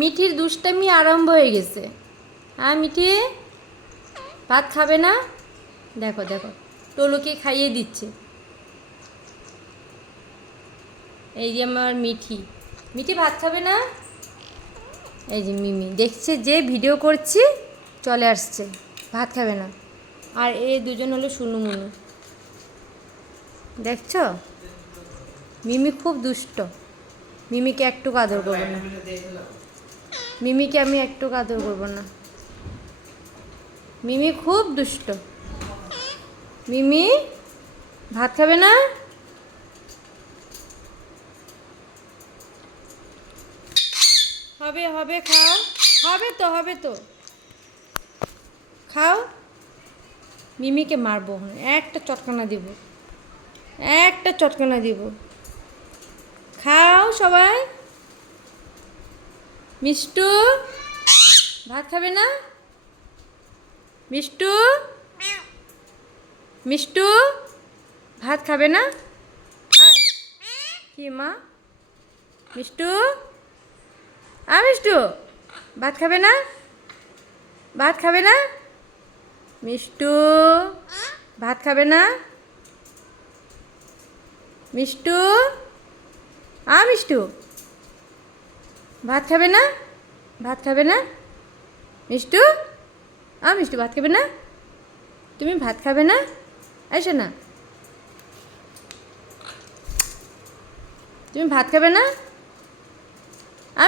মিঠির দুষ্টামি আরম্ভ হয়ে গেছে। হ্যাঁ মিঠি, ভাত খাবে না? দেখো দেখো, টোলুকে খাইয়ে দিচ্ছে। এই যে আমার মিঠি, মিঠি ভাত খাবে না? এই যে মিমি দেখছে যে ভিডিও করছি, চলে আসছে, ভাত খাবে না। আর এই দুজন হলো শুনু মুনু, দেখছো? মিমি খুব দুষ্ট, মিমিকে একটু আদর করবো না, মিমিকে আমি একটু আদর করবো না। মিমি খুব দুষ্ট। মিমি ভাত খাবে না? হবে হবে, খাও, হবে তো হবে তো, খাও। মিমিকে মারবো, একটা চটকানা দিব, একটা চটকানা দিব। খাও সবাই। মিষ্টু ভাত খাবে না? মিষ্টু, মিষ্টু ভাত খাবে না? কি মা? মিষ্টু, মিষ্টু ভাত খাবে না? ভাত খাবে না? মিষ্টু ভাত খাবে না? মিষ্টু, মিষ্টু ভাত খাবে না? ভাত খাবে না? মিষ্টু, মিষ্টু ভাত খাবে না? তুমি ভাত খাবে না? এসো না, তুমি ভাত খাবে না?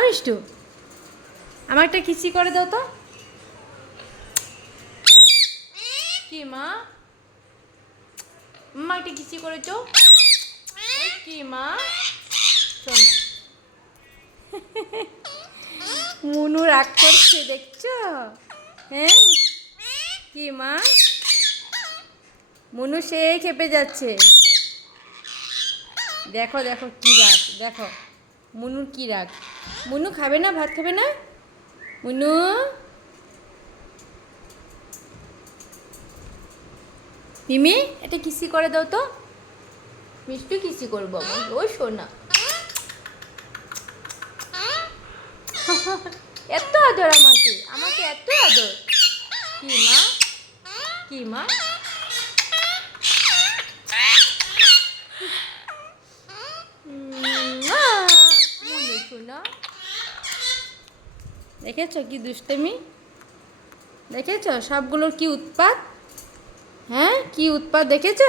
মিষ্টু, আমার একটা কিসি করে দাও তো। কি মা? মা একটা কিসি করেছো? কি মা? শোন, মুনু রাগ করছে দেখছো? হ্যাঁ কি মা? মুনু সেই খেপে যাচ্ছে, দেখো দেখো কি রাগ, দেখো মুনুর কি রাগ। মুনু খাবে না, ভাত খাবে না? মুনু, মিমি এটা কিসি করে দাও তো। মিষ্টু কিসি করবো আমার, ও শোনা। এত আদর আমাকে, আমাকে এত আদর। কি মা? কি মা? মনে শোনা, দেখেছ কি দুষ্টমি? দেখেছ সবগুলোর কি উৎপাত? হ্যাঁ কি উৎপাত দেখেছ?